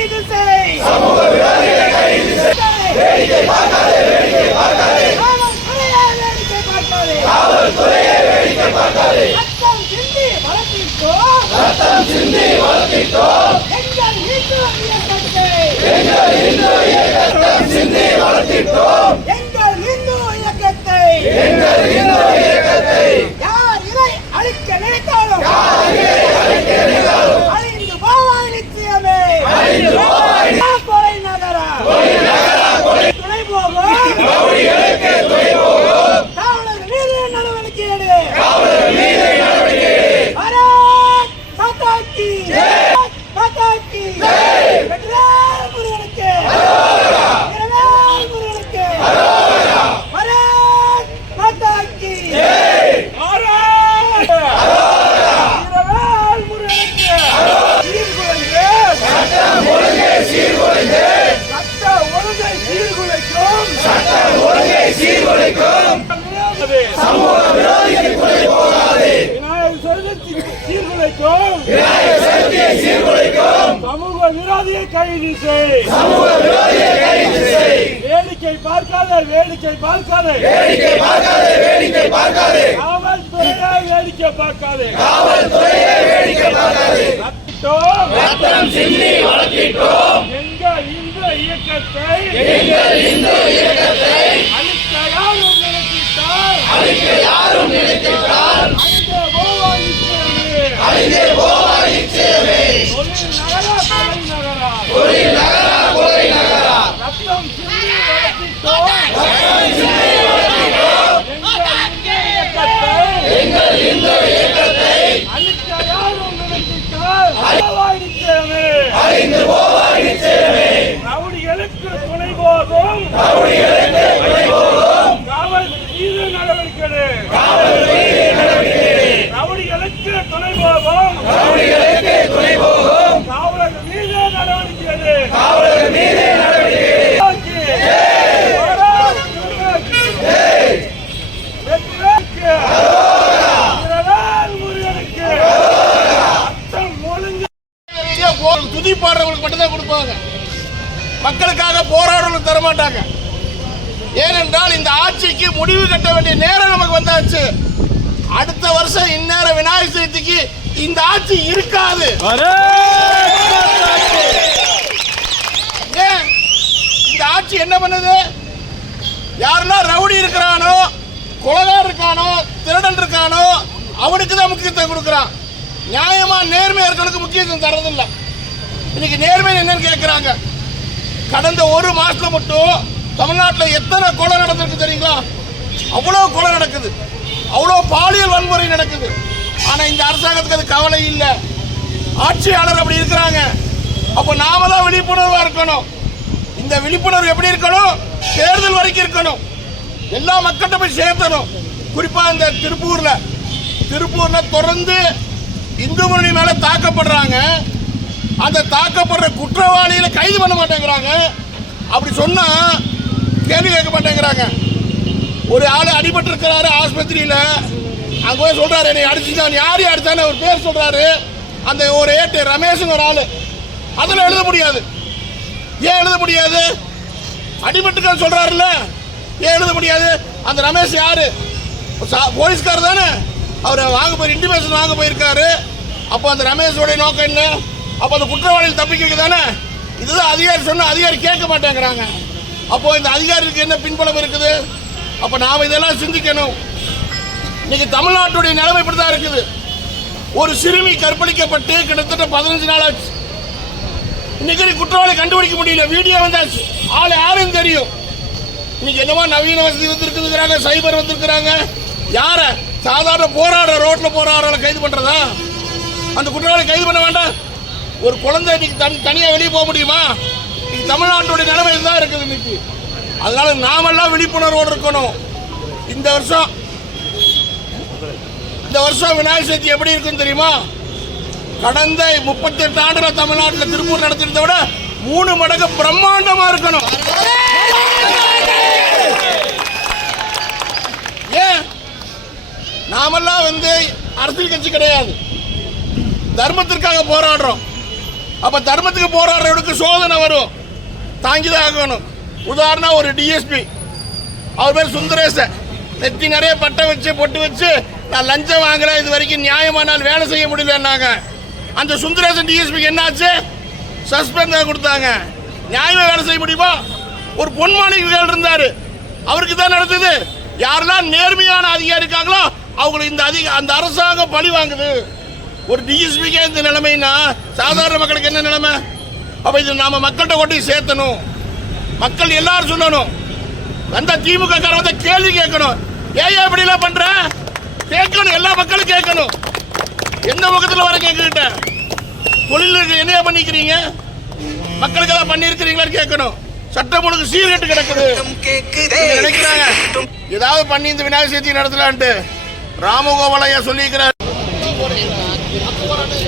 கைது செய் சமூக விரோதிகளை கைது செய் வேடிக்கை பார்க்காதே எங்கள் இந்து இயக்கத்தை எங்கள் இந்து இயக்கத்தை கைது செய். வேடிக்கை பார்க்காதே வேடிக்கை பார்க்காதே. வேடிக்கை பார்க்காதே வேடிக்கை பார்க்காதே. காவல்துறையை வேடிக்கை பார்க்காதே. காவல்துறையே வேடிக்கை பார்க்காதே. ரத்தம். சிந்தி வளர்த்திட்டோம். எங்கள் இந்த இயக்கத்தை எங்கள் இந்து இயக்கத்தை அழிக்க யாரும் நினைத்தால் அழிக்க யாரும் போவாயிற்று அழிந்தே போவார் நிச்சயமே தொழில் நகரா கொலை நகரா தொழில் நகரா கொலை நகரா ரத்தம் சிந்தி வளர்த்திட்டோம் எங்கள் துதி பாடுறவங்களுக்கு மட்டும்தான் கொடுப்பாங்க. மக்களுக்காக போராடுறவங்களுக்கு தரமாட்டாங்க. ஏனென்றால் இந்த ஆட்சிக்கு முடிவு கட்ட வேண்டிய நேரம் நமக்கு வந்தாச்சு. அடுத்த வருஷம் இந்நேரம் விநாயகர் சதுர்த்திக்கு இந்த ஆட்சி இருக்காது. ஏன்? இந்த ஆட்சி என்ன பண்ணுது? யாரெல்லாம் ரவுடி இருக்கிறானோ குலகார் இருக்கானோ திருடன் இருக்கானோ அவனுக்கு தான் முக்கியத்துவம் கொடுக்குறான். நியாயமா நேர்மையா இருக்கவனுக்கு முக்கியத்துவம் தரதில்லை இன்னைக்கு நேர்மை என்னன்னு கேட்கிறாங்க. கடந்த ஒரு மாசத்துல மட்டும் தமிழ்நாட்டில் எத்தனை கொலை நடந்திருக்கு தெரியுங்களா? அவ்வளோ கொலை நடக்குது. அவ்வளோ பாலியல் வன்முறை நடக்குது. ஆனால் இந்த அரசாங்கத்துக்கு அது கவலை இல்லை. ஆட்சியாளர் அப்படி இருக்கிறாங்க. அப்போ நாம தான் விழிப்புணர்வாக இருக்கணும். இந்த விழிப்புணர்வு எப்படி இருக்கணும்? தேர்தல் வரைக்கும் இருக்கணும். எல்லா மக்கள்கிட்ட போய் சேர்த்தணும். குறிப்பாக இந்த திருப்பூரில். திருப்பூரில் தொடர்ந்து இந்து மொழி மேலே தாக்கப்படுறாங்க. அந்த தாக்கப்படுற குற்றவாளிகளை கைது பண்ண மாட்டேங்கிறாங்க. அப்படி சொன்னா கேள்வி கேட்க மாட்டேங்கிறாங்க. ஒரு ஆள் அடிபட்டு இருக்கிறாரு ஆஸ்பத்திரியில. அங்க போய் சொல்றாரு என்னை அடிச்சுட்டான் யார் அடிச்சான்னு அவர் பேர் சொல்றாரு. அந்த ஒரு ஏட்டு ரமேஷ்னு ஒரு ஆளு. அதுல எழுத முடியாது. ஏன் எழுத முடியாது? அடிபட்டுக்கார் சொல்றாருல்ல. ஏன் எழுத முடியாது? அந்த ரமேஷ் யாரு? சா- போலீஸ்காரர் தானே. அவர் வாங்க போய் இன்டிமேஷன் வாங்க போயிருக்காரு. அப்போ அந்த ரமேஷோடைய நோக்கம் என்ன? அப்போ அந்த குற்றவாளிகள் தப்பிக்கிறது தானே? இதுதான் அதிகாரி சொன்ன அதிகாரி கேட்க மாட்டேங்கிறாங்க. அப்போ இந்த அதிகாரிக்கு என்ன பின்புலம் இருக்குது? அப்போ நாம் இதெல்லாம் சிந்திக்கணும். இன்னைக்கு தமிழ்நாட்டுடைய நிலைமை இப்படி தான் இருக்குது. ஒரு சிறுமி கற்பழிக்கப்பட்டு கிட்டத்தட்ட பதினஞ்சு நாள் ஆச்சு. இன்னைக்கு குற்றவாளி கண்டுபிடிக்க முடியல. வீடியோ வந்தாச்சு. ஆள் யாரும் தெரியும். இன்னைக்கு என்னமோ நவீன வசதி வந்திருக்குதுங்கிறாங்க சைபர் வந்திருக்கிறாங்க. யார? சாதாரண போராடுற ரோட்டில் போராடுற கைது பண்ணுறதா அந்த குற்றவாளி கைது பண்ண வேண்டாம். ஒரு குழந்தை இன்னைக்கு தன் வெளியே போக முடியுமா? இன்னைக்கு தமிழ்நாட்டுடைய நிலைமை தான் இருக்குது இன்னைக்கு. அதனால நாமெல்லாம் விழிப்புணர்வோடு இருக்கணும். இந்த வருஷம் இந்த வருஷம் விநாயகர் சதுர்த்தி எப்படி இருக்குன்னு தெரியுமா? கடந்த முப்பத்தி எட்டு ஆண்டுல தமிழ்நாட்டில் திருப்பூர் நடத்திருந்த விட மூணு மடங்கு பிரம்மாண்டமா இருக்கணும். ஏன்? நாமெல்லாம் வந்து அரசியல் கட்சி கிடையாது. தர்மத்திற்காக போராடுறோம். அப்ப தர்மத்துக்கு போராடுறவனுக்கு சோதனை வரும். தாங்கிதான் ஆகணும். உதாரணம் ஒரு டிஎஸ்பி அவர் பேர் சுந்தரேசன் நெத்தி நிறைய பட்டை வச்சு பொட்டு வச்சு நான் லஞ்சம் வாங்குறேன் இது வரைக்கும் நியாயமானால் வேலை செய்ய முடியலன்னாங்க. அந்த சுந்தரேசன் டிஎஸ்பிக்கு என்னாச்சு? சஸ்பெண்ட் கொடுத்தாங்க. நியாயமா வேலை செய்ய முடியுமா? ஒரு பொன்மாணிகள் இருந்தார். அவருக்கு தான் நடந்தது. யாரெல்லாம் நேர்மையான அதிகாரி இருக்காங்களோ அவங்களுக்கு இந்த அதிக அந்த அரசாங்கம் பழி வாங்குது. ஒரு டிஎஸ்பிக்கே இந்த நிலைமைன்னா சாதாரண மக்களுக்கு என்ன நிலைமை? அப்ப இது நாம மக்கள்கிட்ட கொண்டு சேர்த்தணும். மக்கள் எல்லாரும் சொல்லணும். வந்த திமுக வந்து கேள்வி கேட்கணும். ஏன் இப்படி எல்லாம் பண்ற? கேட்கணும் எல்லா மக்களும் கேட்கணும். எந்த முகத்துல வர கேட்கிட்ட தொழிலுக்கு என்னையா பண்ணிக்கிறீங்க? மக்களுக்கு எல்லாம் பண்ணியிருக்கிறீங்களான்னு கேட்கணும். சட்டம் ஒழுங்கு சீர்கெட்டு கிடக்குது. நினைக்கிறாங்க. ஏதாவது பண்ணி இந்த விநாயகர் சதுர்த்தி நடத்தலான்ட்டு. ராமகோபாலையா சொல்லியிருக்கிறார். I'm the one I need.